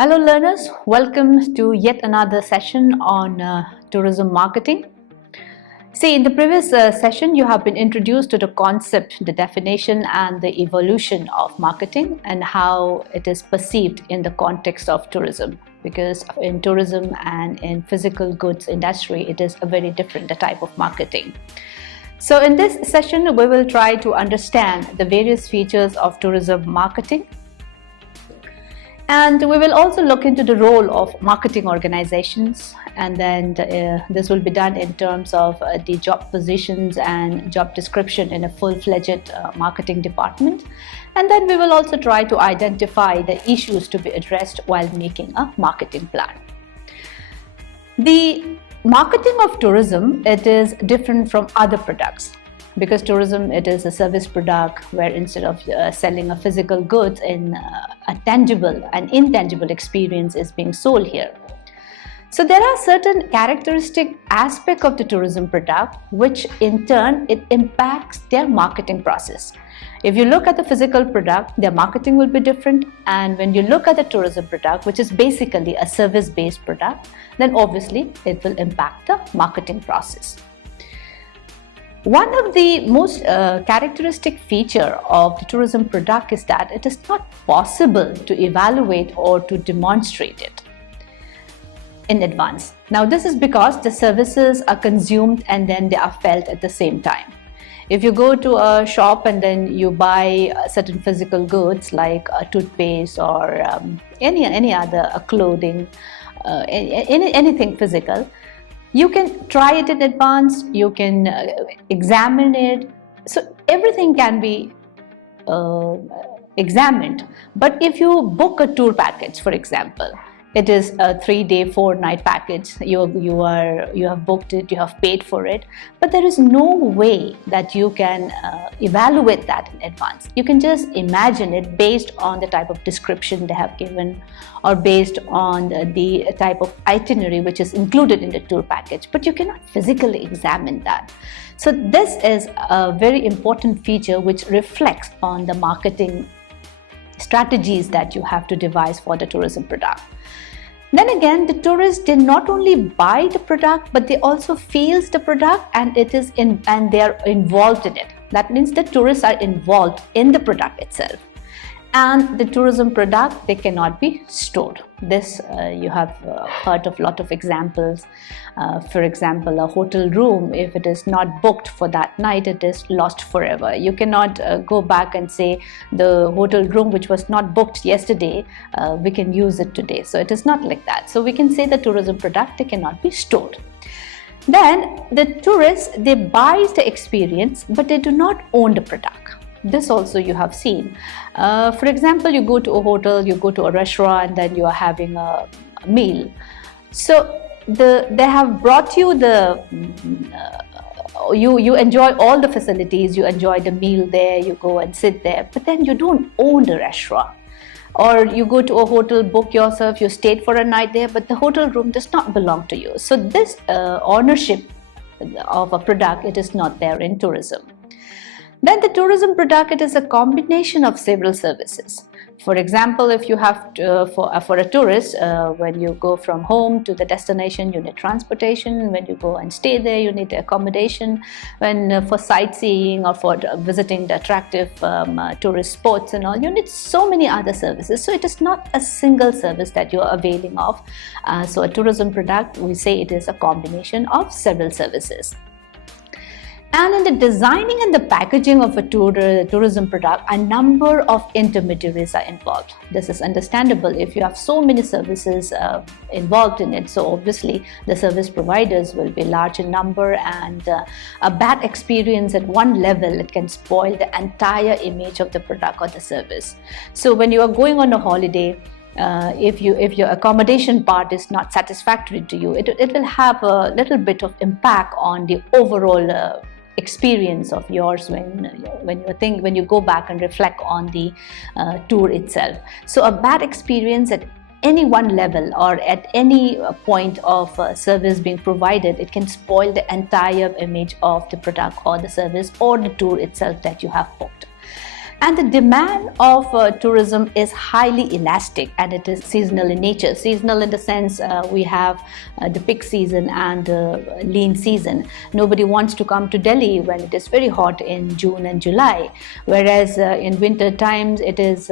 Hello learners, welcome to yet another session on tourism marketing. See, in the previous session you have been introduced to the concept, the definition and the evolution of marketing and how it is perceived in the context of tourism, because in tourism and in physical goods industry it is a very different type of marketing. So in this session we will try to understand the various features of tourism marketing. And we will also look into the role of marketing organizations, and then this will be done in terms of the job positions and job description in a full-fledged marketing department. And then we will also try to identify the issues to be addressed while making a marketing plan. The marketing of tourism, it is different from other products. Because tourism, it is a service product where instead of selling a physical goods, in a tangible and intangible experience is being sold here. So there are certain characteristic aspects of the tourism product which in turn it impacts their marketing process. If you look at the physical product, their marketing will be different, and when you look at the tourism product, which is basically a service-based product, then obviously it will impact the marketing process. One of the most characteristic feature of the tourism product is that it is not possible to evaluate or to demonstrate it in advance. Now this is because the services are consumed and then they are felt at the same time. If you go to a shop and then you buy certain physical goods like a toothpaste or any other clothing, anything physical, you can try it in advance, you can examine it, so everything can be examined. But if you book a tour package, for example, it is a 3-day 4-night package, you have booked it, you have paid for it, but there is no way that you can evaluate that in advance. You can just imagine it based on the type of description they have given or based on the type of itinerary which is included in the tour package, but you cannot physically examine that. So this is a very important feature which reflects on the marketing strategies that you have to devise for the tourism product. Then again, the tourists, they not only buy the product, but they also feel the product and they are involved in it. That means the tourists are involved in the product itself. And the tourism product, they cannot be stored. This you have heard of a lot of examples. For example, a hotel room, if it is not booked for that night, it is lost forever. You cannot go back and say the hotel room which was not booked yesterday, we can use it today. So it is not like that. So we can say the tourism product, they cannot be stored. Then the tourists, they buy the experience, but they do not own the product. This also you have seen. For example, you go to a hotel, you go to a restaurant, and then you are having a meal. So they have brought you you enjoy all the facilities, you enjoy the meal there, you go and sit there, but then you don't own the restaurant. Or you go to a hotel, book yourself, you stayed for a night there, but the hotel room does not belong to you. So this ownership of a product, it is not there in tourism. Then the tourism product, it is a combination of several services. For example, if you have for a tourist, when you go from home to the destination, you need transportation. When you go and stay there, you need accommodation. When for sightseeing or for visiting the attractive tourist spots and all, you need so many other services. So it is not a single service that you are availing of. So a tourism product, we say it is a combination of several services. And in the designing and the packaging of a tourism product, a number of intermediaries are involved. This is understandable if you have so many services involved in it. So obviously the service providers will be large in number, and a bad experience at one level, it can spoil the entire image of the product or the service. So when you are going on a holiday, if your accommodation part is not satisfactory to you, it will have a little bit of impact on the overall experience of yours when you go back and reflect on the tour itself. So a bad experience at any one level or at any point of service being provided, it can spoil the entire image of the product or the service or the tour itself that you have booked. And the demand of tourism is highly elastic, and it is seasonal in nature. Seasonal in the sense we have the peak season and the lean season. Nobody wants to come to Delhi when it is very hot in June and July, whereas in winter times it is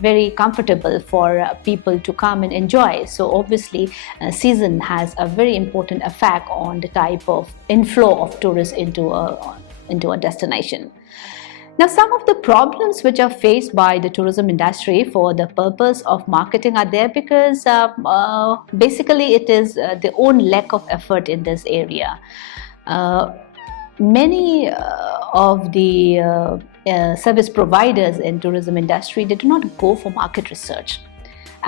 very comfortable for people to come and enjoy. So obviously season has a very important effect on the type of inflow of tourists into a destination. Now, some of the problems which are faced by the tourism industry for the purpose of marketing are there because basically it is the own lack of effort in this area. Many of the service providers in tourism industry, they do not go for market research.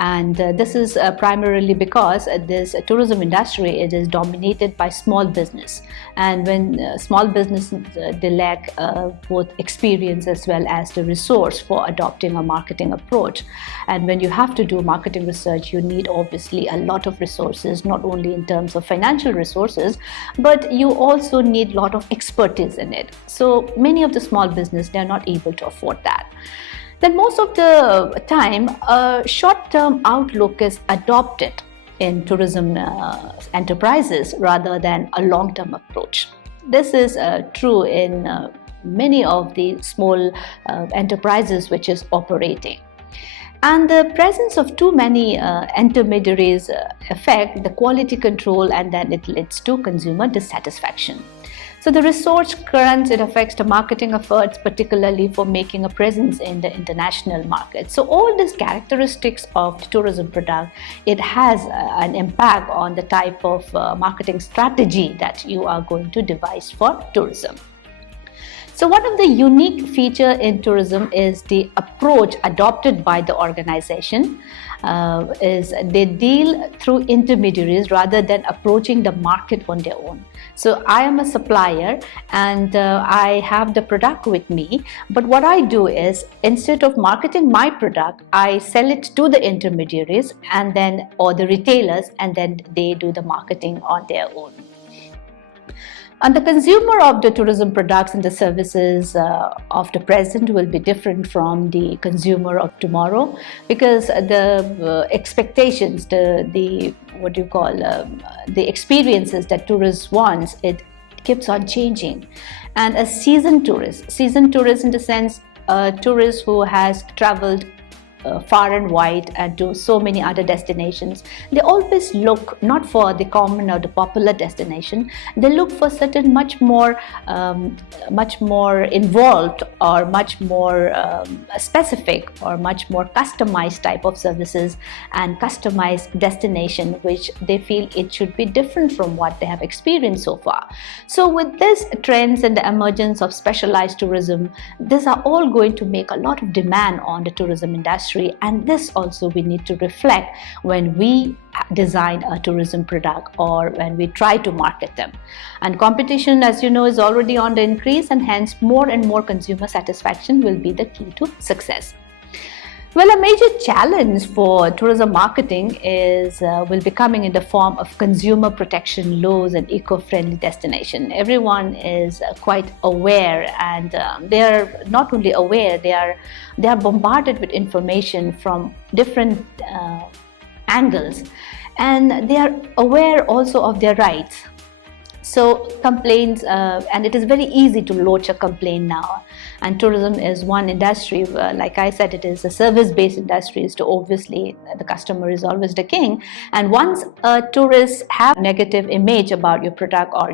And this is primarily because this tourism industry, it is dominated by small business, and when small business they lack both experience as well as the resource for adopting a marketing approach. And when you have to do marketing research, you need obviously a lot of resources, not only in terms of financial resources, but you also need a lot of expertise in it. So many of the small business, they are not able to afford that. Then most of the time, a short-term outlook is adopted in tourism enterprises rather than a long-term approach. This is true in many of the small enterprises which is operating. And the presence of too many intermediaries affect the quality control, and then it leads to consumer dissatisfaction. So the resource crunch, it affects the marketing efforts, particularly for making a presence in the international market. So all these characteristics of the tourism product, it has an impact on the type of marketing strategy that you are going to devise for tourism. So one of the unique feature in tourism is the approach adopted by the organization. Is they deal through intermediaries rather than approaching the market on their own. So I am a supplier and I have the product with me, but what I do is, instead of marketing my product, I sell it to the intermediaries and then or the retailers, and then they do the marketing on their own. And the consumer of the tourism products and the services of the present will be different from the consumer of tomorrow, because the expectations, the experiences that tourists want, it keeps on changing. And a seasoned tourist in the sense a tourist who has traveled far and wide and to so many other destinations, they always look not for the common or the popular destination. They look for certain much more involved or much more specific or much more customized type of services and customized destination, which they feel it should be different from what they have experienced so far. So with this trends and the emergence of specialized tourism, these are all going to make a lot of demand on the tourism industry. And this also we need to reflect when we design a tourism product or when we try to market them. And competition, as you know, is already on the increase, and hence more and more consumer satisfaction will be the key to success. Well, a major challenge for tourism marketing will be coming in the form of consumer protection laws and eco-friendly destination. Everyone is quite aware, and they are not only aware, they are bombarded with information from different angles, and they are aware also of their rights. So complaints, and it is very easy to lodge a complaint now. And tourism is one industry, like I said, it is a service-based industry, so obviously the customer is always the king. And once tourists have a negative image about your product or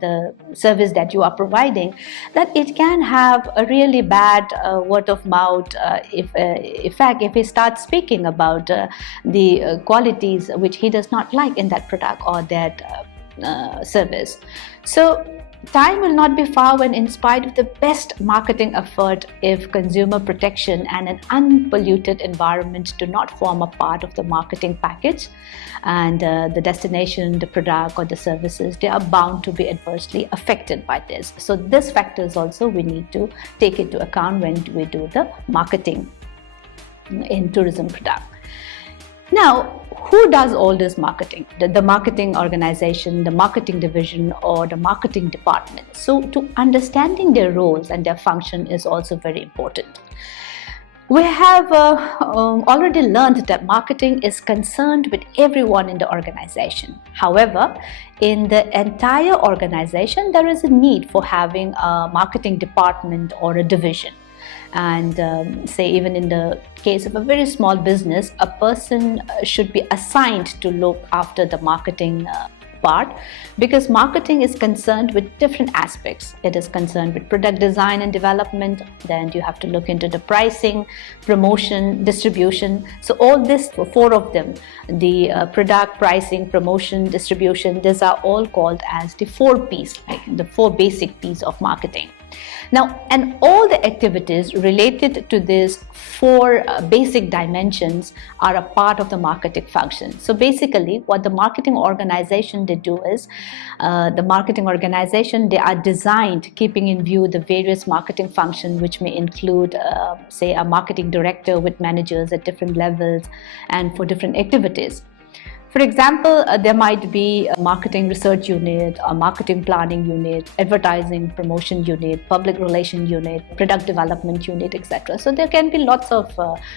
the service that you are providing, that it can have a really bad word of mouth effect if he starts speaking about the qualities which he does not like in that product or that service. So time will not be far when, in spite of the best marketing effort, if consumer protection and an unpolluted environment do not form a part of the marketing package, and the destination, the product or the services, they are bound to be adversely affected by this. So these factors also we need to take into account when we do the marketing in tourism product. Now, who does all this marketing? The marketing organization, the marketing division, or the marketing department. So, to understanding their roles and their function is also very important. We have already learned that marketing is concerned with everyone in the organization. However, in the entire organization, there is a need for having a marketing department or a division. And say even in the case of a very small business, a person should be assigned to look after the marketing part, because marketing is concerned with different aspects. It is concerned with product design and development, then you have to look into the pricing, promotion, distribution. So all this, four of them, the product, pricing, promotion, distribution, these are all called as the 4Ps, like the 4 basic Ps of marketing. Now, and all the activities related to these 4 basic dimensions are a part of the marketing function. So basically, what the marketing organization they do is, the marketing organization, they are designed keeping in view the various marketing functions, which may include, say, a marketing director with managers at different levels and for different activities. For example, there might be a marketing research unit, a marketing planning unit, advertising promotion unit, public relation unit, product development unit, etc. So there can be lots of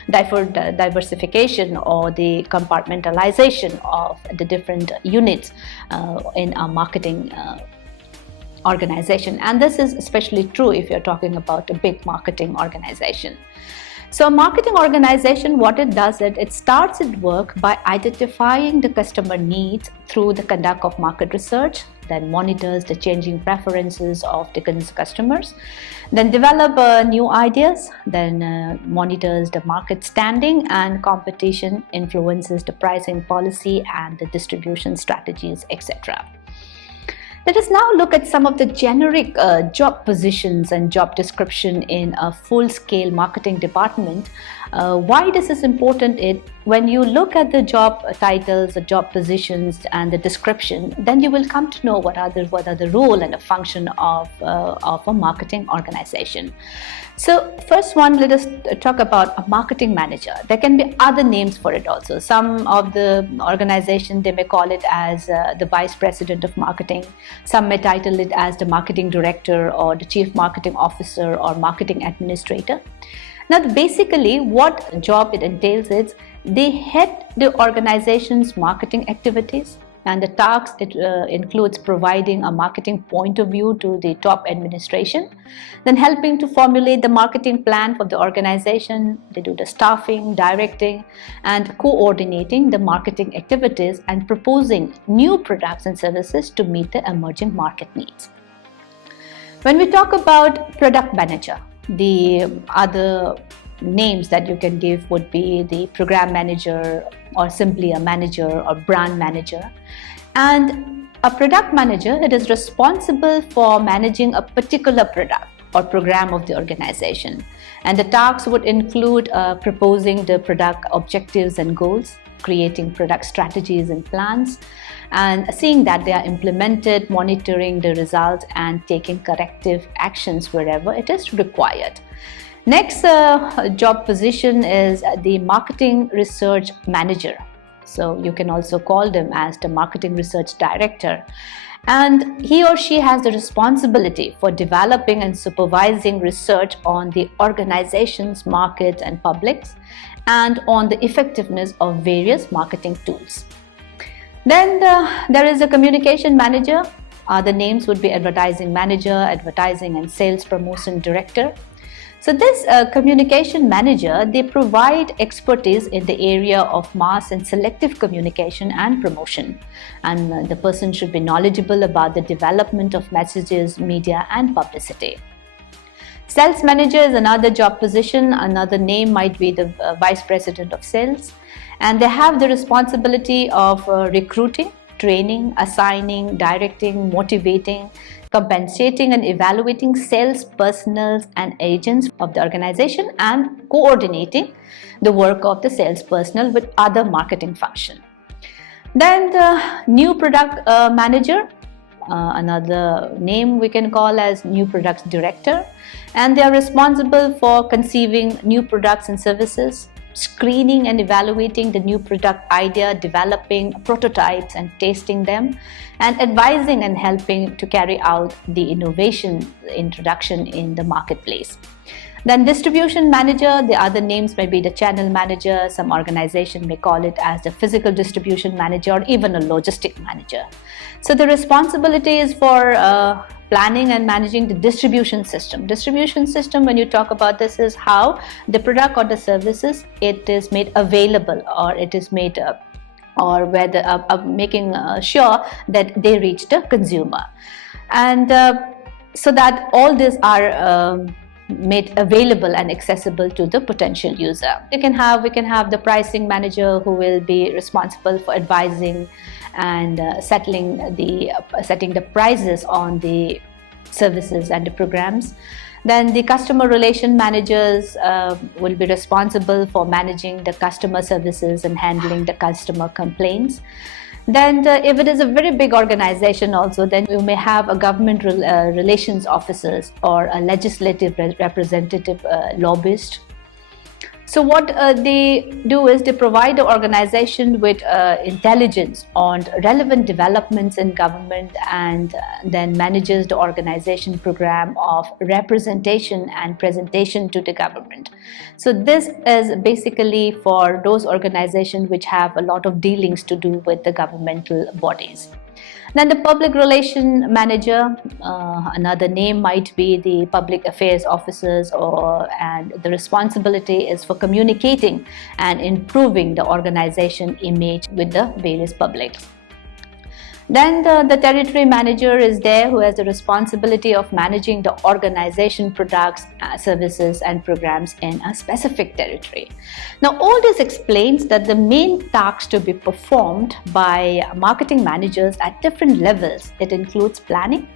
diversification or the compartmentalization of the different units in a marketing organization. And this is especially true if you're talking about a big marketing organization. So a marketing organization, what it does, it starts its work by identifying the customer needs through the conduct of market research, then monitors the changing preferences of the customers, then develop new ideas, then monitors the market standing and competition, influences the pricing policy and the distribution strategies, etc. Let us now look at some of the generic job positions and job description in a full-scale marketing department. Why this is important is when you look at the job titles, the job positions, and the description, then you will come to know what are the role and the function of a marketing organization. So first one, let us talk about a marketing manager. There can be other names for it also. Some of the organization, they may call it as the vice president of marketing. Some may title it as the marketing director or the chief marketing officer or marketing administrator. Now, basically what job it entails is they head the organization's marketing activities, and the tasks it includes providing a marketing point of view to the top administration, then helping to formulate the marketing plan for the organization. They do the staffing, directing, and coordinating the marketing activities and proposing new products and services to meet the emerging market needs. When we talk about product manager, the other names that you can give would be the program manager or simply a manager or brand manager. And a product manager, it is responsible for managing a particular product or program of the organization. And the tasks would include proposing the product objectives and goals, creating product strategies and plans, and seeing that they are implemented, monitoring the results, and taking corrective actions wherever it is required. Next job position is the marketing research manager. So you can also call them as the marketing research director. And he or she has the responsibility for developing and supervising research on the organization's markets and publics and on the effectiveness of various marketing tools. Then there is a communication manager. Other names would be advertising manager, advertising and sales promotion director. So this communication manager, they provide expertise in the area of mass and selective communication and promotion. And the person should be knowledgeable about the development of messages, media, and publicity. Sales manager is another job position. Another name might be the vice president of sales. And they have the responsibility of recruiting, training, assigning, directing, motivating, compensating and evaluating sales personnel and agents of the organization, and coordinating the work of the sales personnel with other marketing functions. Then the new product manager, another name we can call as new products director, and they are responsible for conceiving new products and services, screening and evaluating the new product idea, developing prototypes and tasting them, and advising and helping to carry out the innovation introduction in the marketplace. Then distribution manager, the other names may be the channel manager, some organization may call it as the physical distribution manager, or even a logistic manager. So the responsibility is for planning and managing the distribution system. Distribution system, when you talk about this, is how the product or the services, it is made available, or it is made or whether making sure that they reach the consumer, and so that all these are made available and accessible to the potential user. We can have the pricing manager, who will be responsible for advising and setting the prices on the services and the programs. Then the customer relation managers will be responsible for managing the customer services and handling the customer complaints. Then if it is a very big organization also, then you may have a government relations officers or a legislative representative lobbyist. So what they do is they provide the organization with intelligence on relevant developments in government, and then manages the organization program of representation and presentation to the government. So this is basically for those organizations which have a lot of dealings to do with the governmental bodies. Then the public relation manager, another name might be the public affairs officers, and the responsibility is for communicating and improving the organization image with the various publics. Then the territory manager is there, who has the responsibility of managing the organization products, services and programs in a specific territory. Now all this explains that the main tasks to be performed by marketing managers at different levels, it includes planning,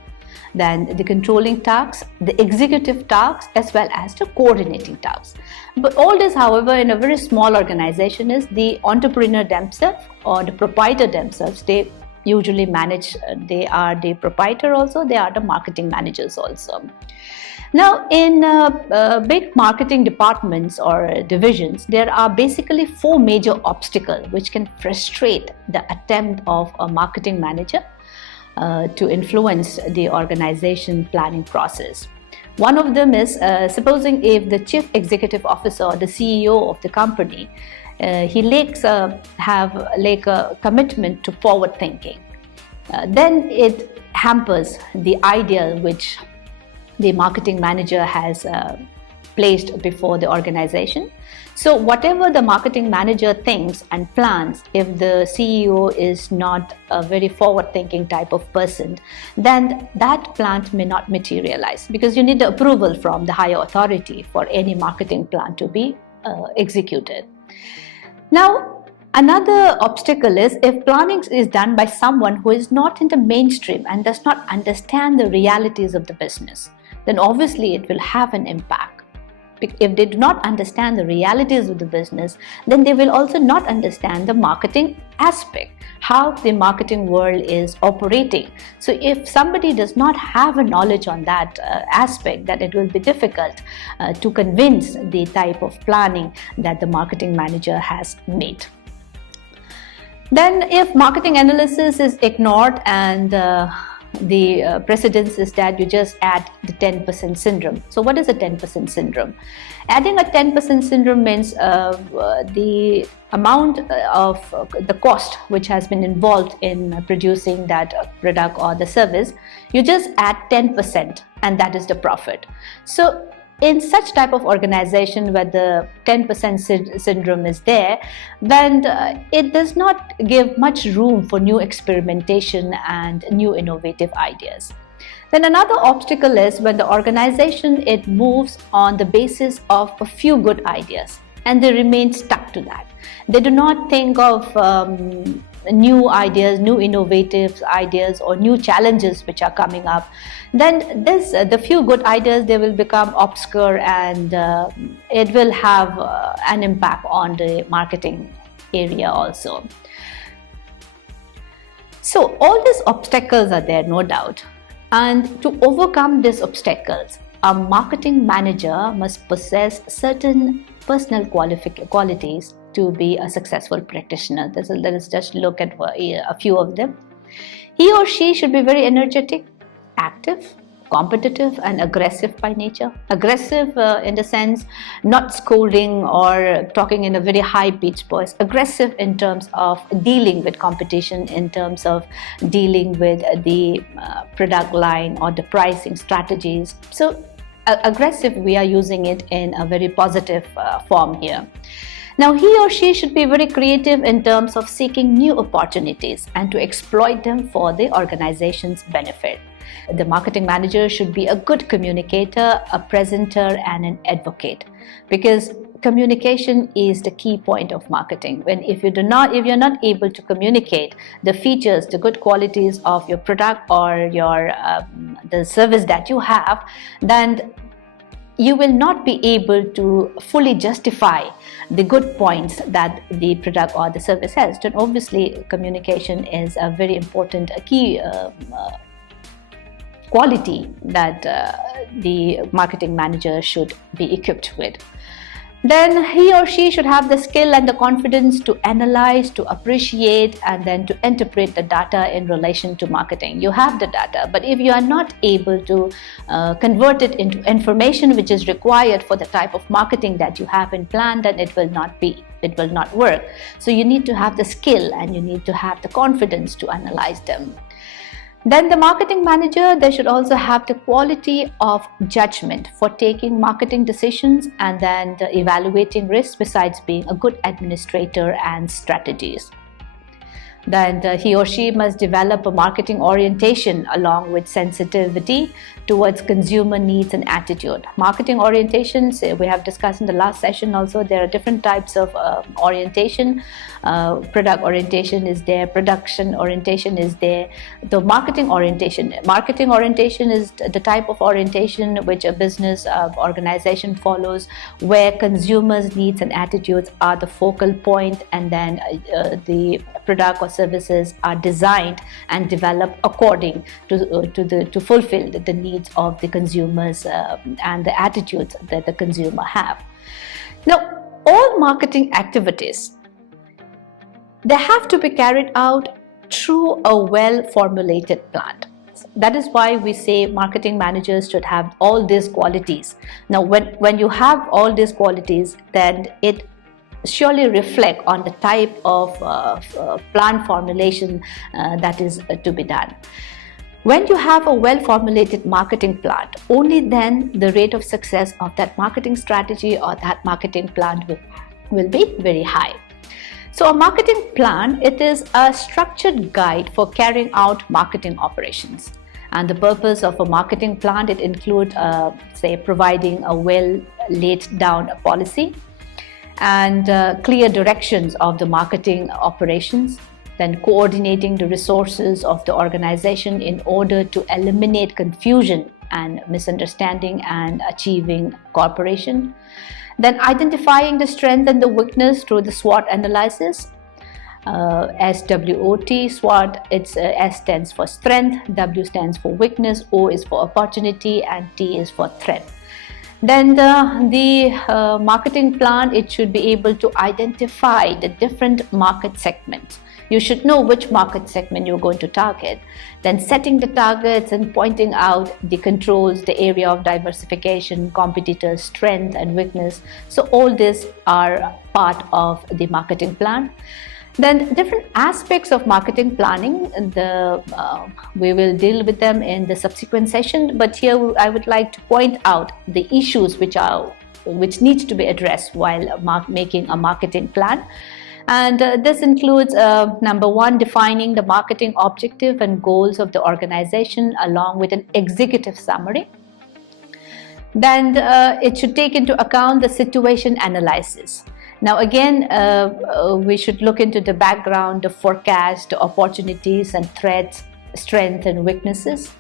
then the controlling tasks, the executive tasks, as well as the coordinating tasks. But all this, however, in a very small organization, is the entrepreneur themselves or the proprietor themselves. They usually manage, they are the proprietor also, they are the marketing managers also. Now in big marketing departments or divisions, there are basically 4 major obstacles which can frustrate the attempt of a marketing manager to influence the organization planning process. One of them is supposing if the chief executive officer or the CEO of the company, he have a commitment to forward thinking, then it hampers the ideal which the marketing manager has placed before the organization. So whatever the marketing manager thinks and plans, if the CEO is not a very forward thinking type of person, then that plan may not materialize, because you need the approval from the higher authority for any marketing plan to be executed. Now, another obstacle is if planning is done by someone who is not in the mainstream and does not understand the realities of the business, then obviously it will have an impact. If they do not understand the realities of the business, then they will also not understand the marketing aspect, how the marketing world is operating. So if somebody does not have a knowledge on that aspect, then it will be difficult to convince the type of planning that the marketing manager has made. Then if marketing analysis is ignored and the precedence is that you just add the 10% syndrome. So what is a 10% syndrome? Adding a 10% syndrome means the amount of the cost which has been involved in producing that product or the service, you just add 10% and that is the profit. So in such type of organization where the 10% syndrome is there, then it does not give much room for new experimentation and new innovative ideas. Then another obstacle is when the organization, it moves on the basis of a few good ideas and they remain stuck to that. They do not think of new ideas, new innovative ideas or new challenges which are coming up. Then the few good ideas, they will become obscure and it will have an impact on the marketing area also. So all these obstacles are there, no doubt. And to overcome these obstacles, a marketing manager must possess certain personal qualities to be a successful practitioner. Let us just look at a few of them. He or she should be very energetic, active, competitive, and aggressive by nature. Aggressive in the sense not scolding or talking in a very high pitched voice. Aggressive in terms of dealing with competition, in terms of dealing with the product line or the pricing strategies. So aggressive, we are using it in a very positive form here. Now, he or she should be very creative in terms of seeking new opportunities and to exploit them for the organization's benefit. The marketing manager should be a good communicator, a presenter, and an advocate, because communication is the key point of marketing. If you're not able to communicate the features, the good qualities of your product or the service that you have, then you will not be able to fully justify the good points that the product or the service has. Then obviously communication is a very important key quality that the marketing manager should be equipped with. Then he or she should have the skill and the confidence to analyze, to appreciate, and then to interpret the data in relation to marketing. You have the data, but if you are not able to convert it into information which is required for the type of marketing that you have in plan, then it will not work. So you need to have the skill and you need to have the confidence to analyze them. Then the marketing manager, they should also have the quality of judgment for taking marketing decisions and then evaluating risks, besides being a good administrator and strategist. Then he or she must develop a marketing orientation along with sensitivity towards consumer needs and attitude. Marketing orientations, we have discussed in the last session also, there are different types of orientation. Product orientation is there, production orientation is there. The marketing orientation is the type of orientation which a business organization follows, where consumers' needs and attitudes are the focal point, and then the product or services are designed and developed according to fulfill the needs of the consumers and the attitudes that the consumer have. Now, all marketing activities, they have to be carried out through a well-formulated plan. That is why we say marketing managers should have all these qualities. Now, when you have all these qualities, then it surely reflect on the type of plan formulation that is to be done. When you have a well-formulated marketing plan, only then the rate of success of that marketing strategy or that marketing plan will be very high. So a marketing plan, it is a structured guide for carrying out marketing operations. And the purpose of a marketing plan, it includes, providing a well laid down policy and clear directions of the marketing operations, then coordinating the resources of the organization in order to eliminate confusion and misunderstanding and achieving cooperation. Then identifying the strength and the weakness through the SWOT analysis. SWOT, SWOT, S stands for strength, W stands for weakness, O is for opportunity, and T is for threat. Then the marketing plan, it should be able to identify the different market segments. You should know which market segment you're going to target. Then setting the targets and pointing out the controls, the area of diversification, competitors' strength and weakness. So all these are part of the marketing plan. Then different aspects of marketing planning, we will deal with them in the subsequent session, but here I would like to point out the issues which needs to be addressed while making a marketing plan. And this includes number one, defining the marketing objective and goals of the organization along with an executive summary. Then it should take into account the situation analysis. Now again, we should look into the background, the forecast, the opportunities and threats, strengths and weaknesses.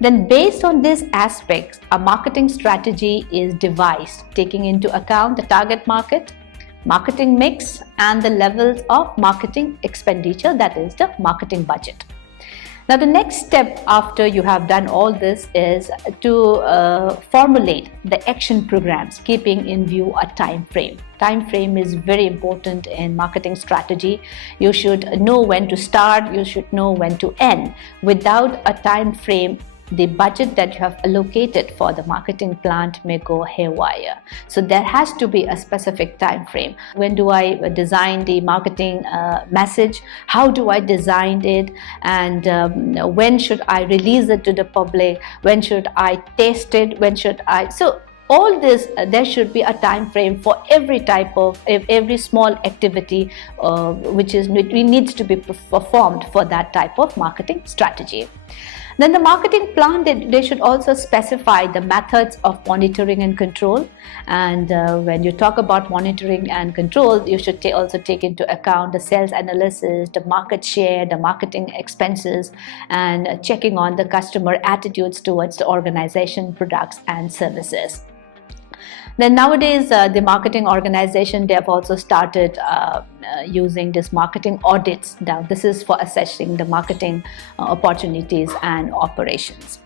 Then based on these aspects, a marketing strategy is devised, taking into account the target market, marketing mix, and the levels of marketing expenditure, that is the marketing budget. Now, the next step after you have done all this is to formulate the action programs, keeping in view a time frame. Time frame is very important in marketing strategy. You should know when to start, you should know when to end. Without a time frame, the budget that you have allocated for the marketing plan may go haywire. So there has to be a specific time frame. When do I design the marketing message? How do I design it? And when should I release it to the public? When should I test it? When should I? So all this, there should be a time frame for every type of, every small activity which needs to be performed for that type of marketing strategy. Then the marketing plan, they should also specify the methods of monitoring and control. And when you talk about monitoring and control, you should also take into account the sales analysis, the market share, the marketing expenses, and checking on the customer attitudes towards the organization, products, and services. Then nowadays, the marketing organization, they have also started using this marketing audits. Now, this is for assessing the marketing opportunities and operations.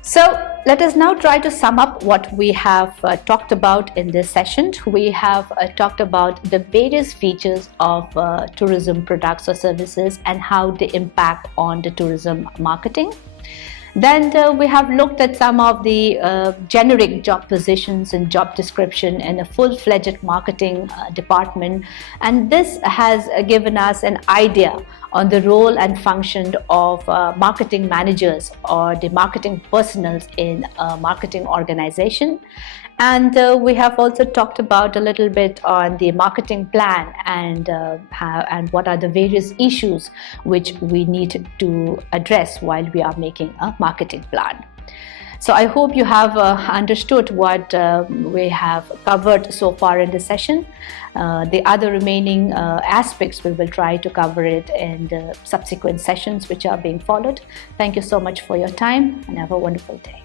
So let us now try to sum up what we have talked about in this session. We have talked about the various features of tourism products or services and how they impact on the tourism marketing. Then we have looked at some of the generic job positions and job description in a full-fledged marketing department, and this has given us an idea on the role and function of marketing managers or the marketing personnel in a marketing organization. And we have also talked about a little bit on the marketing plan and what are the various issues which we need to address while we are making a marketing plan. So I hope you have understood what we have covered so far in the session. The other remaining aspects we will try to cover it in the subsequent sessions which are being followed. Thank you so much for your time and have a wonderful day.